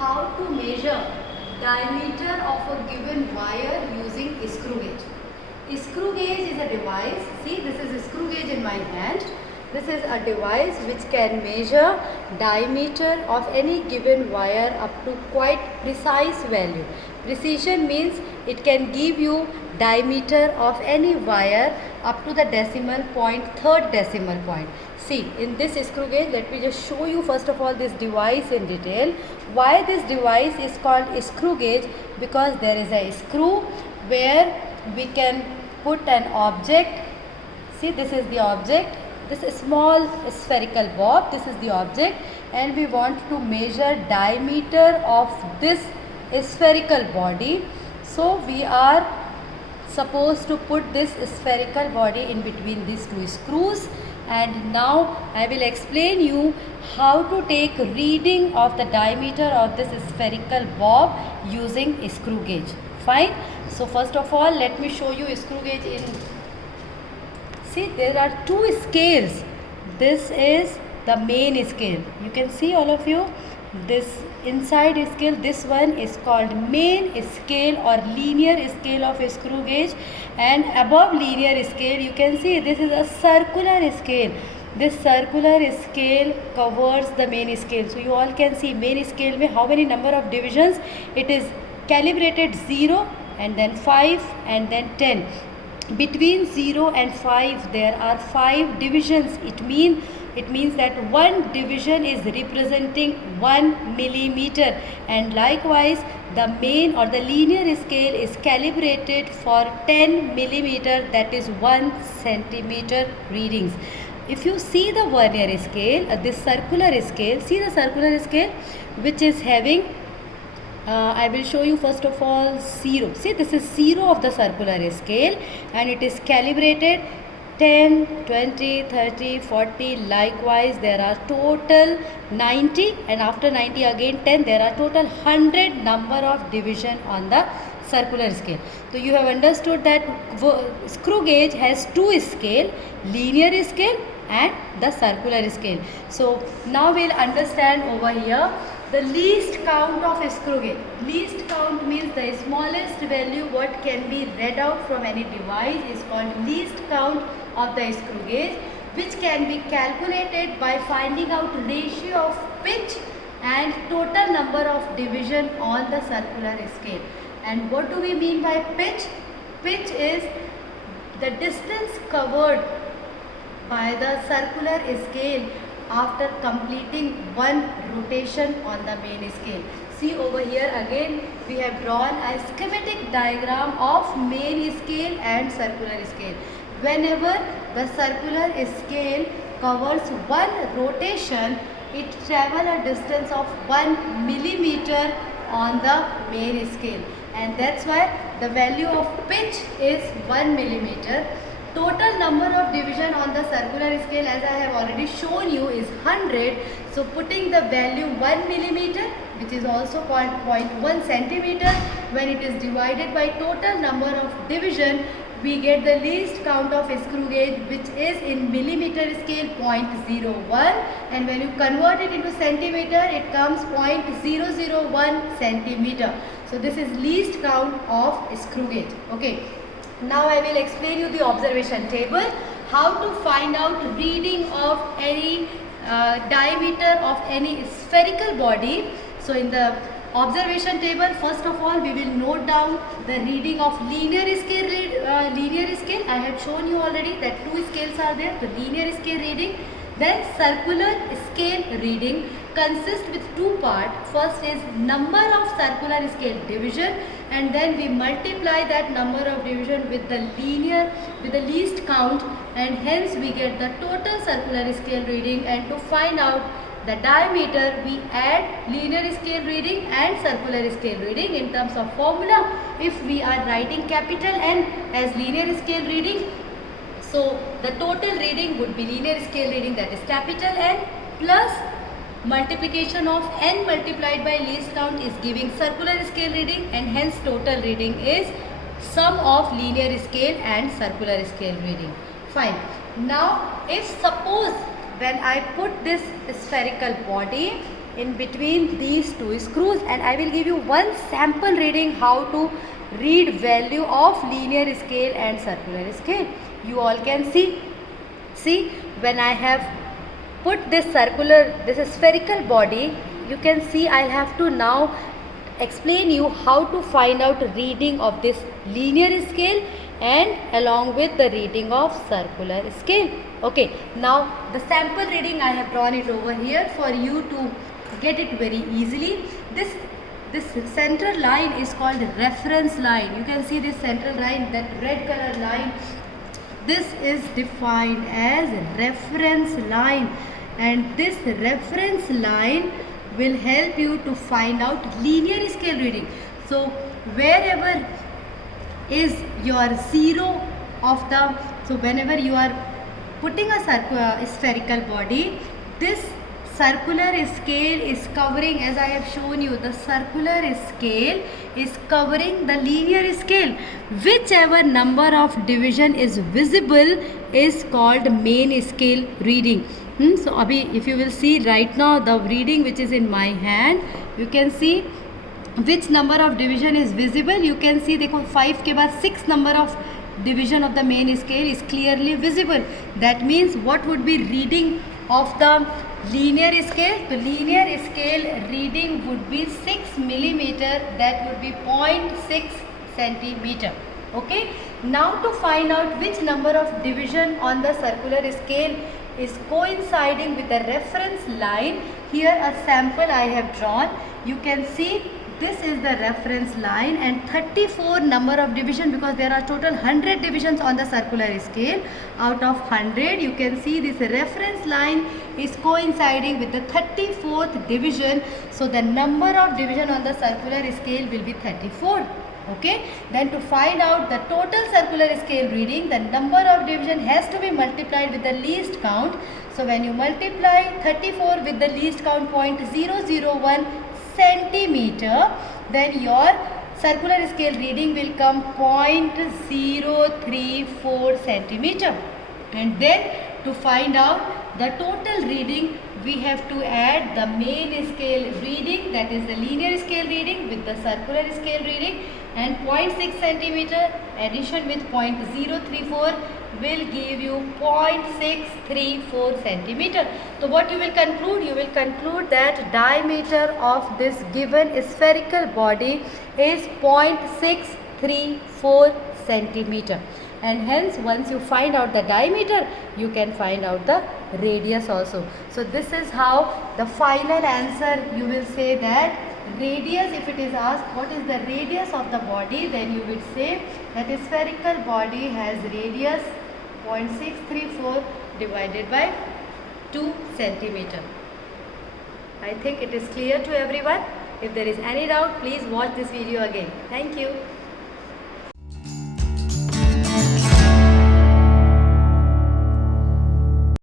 how to measure diameter of a given wire using screw gauge. Screw gauge is a device. See, this is a screw gauge in my hand. This is a device which can measure diameter of any given wire up to quite precise value. Precision means it can give you diameter of any wire up to the decimal point, third decimal point. See, in this screw gauge, let me just show you first of all this device in detail. Why this device is called screw gauge? Because there is a screw where we can put an object. See, this is the object. This is small spherical bob. This is the object, and we want to measure diameter of this spherical body. So we are supposed to put this spherical body in between these two screws, and now I will explain you how to take reading of the diameter of this spherical bob using screw gauge. Fine. So first of all, let me show you screw gauge in. See, there are two scales. This is the main scale. You can see, all of you, this inside scale, this one is called main scale or linear scale of screw gauge, and above linear scale you can see this is a circular scale. This circular scale covers the main scale. So you all can see main scale में how many number of divisions. It is calibrated 0 and then 5 and then 10. Between 0 and 5 there are 5 divisions. It means that one division is representing 1 millimeter, and likewise the main or the linear scale is calibrated for 10 millimeter, that is 1 centimeter readings. If you see the vernier scale, this circular scale, see the circular scale which is having I will show you first of all 0. See, this is 0 of the circular scale, and it is calibrated 10, 20, 30, 40. Likewise, there are total 90, and after 90 again 10. There are total 100 number of division on the circular scale. So you have understood that screw gauge has two scale, linear scale and the circular scale. So now we'll understand over here the least count of screw gauge. Least count means the smallest value what can be read out from any device is called least count of the screw gauge, which can be calculated by finding out ratio of pitch and total number of division on the circular scale. And what do we mean by pitch? Pitch is the distance covered by the circular scale after completing one rotation on the main scale. See over here again we have drawn a schematic diagram of main scale and circular scale. Whenever the circular scale covers one rotation, it travels a distance of 1 millimeter on the main scale, and that's why the value of pitch is 1 millimeter. Total number of division on the circular scale, as I have already shown you, is 100. So putting the value 1 millimeter, which is also called 0.1 centimeter, when it is divided by total number of division, we get the least count of screw gauge, which is in millimeter scale 0.01, and when you convert it into centimeter, it comes 0.001 centimeter. So this is least count of screw gauge. Okay. Now I will explain you the observation table, how to find out reading of any diameter of any spherical body. So in the observation table, first of all we will note down the reading of linear scale. I have shown you already that two scales are there, the linear scale reading. Then circular scale reading consists with two parts. First is number of circular scale division, and then we multiply that number of division with the least count, and hence we get the total circular scale reading. And to find out the diameter, we add linear scale reading and circular scale reading in terms of formula. If we are writing capital N as linear scale reading, so the total reading would be linear scale reading, that is capital N, plus multiplication of N multiplied by least count is giving circular scale reading, and hence total reading is sum of linear scale and circular scale reading. Fine. Now if suppose when I put this spherical body in between these two screws, and I will give you one sample reading how to read value of linear scale and circular scale. You all can see when I have put this spherical body, you can see I'll have to now explain you how to find out reading of this linear scale and along with the reading of circular scale. Okay, now the sample reading I have drawn it over here for you to get it very easily. This central line is called reference line. You can see this central line, that red color line. This is defined as reference line, and this reference line will help you to find out linear scale reading. So wherever is your zero of the, so whenever you are putting a spherical body, this circular scale is covering, as I have shown you, the circular scale is covering the linear scale. Whichever number of division is visible is called main scale reading. So abhi, if you will see right now the reading which is in my hand, you can see which number of division is visible. You can see देखो 5 के बाद 6 number of division of the main scale is clearly visible. That means what would be reading of the linear scale? The linear scale reading would be 6 millimeter, that would be 0.6 centimeter. Okay, now to find out which number of division on the circular scale is coinciding with the reference line, here a sample I have drawn. You can see this is the reference line and 34 number of division, because there are total 100 divisions on the circular scale. Out of 100, you can see this reference line is coinciding with the 34th division. So the number of division on the circular scale will be 34. Okay, then to find out the total circular scale reading, the number of division has to be multiplied with the least count. So when you multiply 34 with the least count 0.001 centimeter, then your circular scale reading will come 0.034 centimeter. And then to find out the total reading, we have to add the main scale reading, that is the linear scale reading, with the circular scale reading, and 0.6 centimeter addition with 0.034 will give you 0.634 centimeter. So what you will conclude? You will conclude that diameter of this given spherical body is 0.634 centimeter. And hence once you find out the diameter, you can find out the radius also. So this is how the final answer, you will say that radius, if it is asked what is the radius of the body, then you would say that a spherical body has radius 0.634 divided by 2 centimeter. I think it is clear to everyone. If there is any doubt, please watch this video again. Thank you.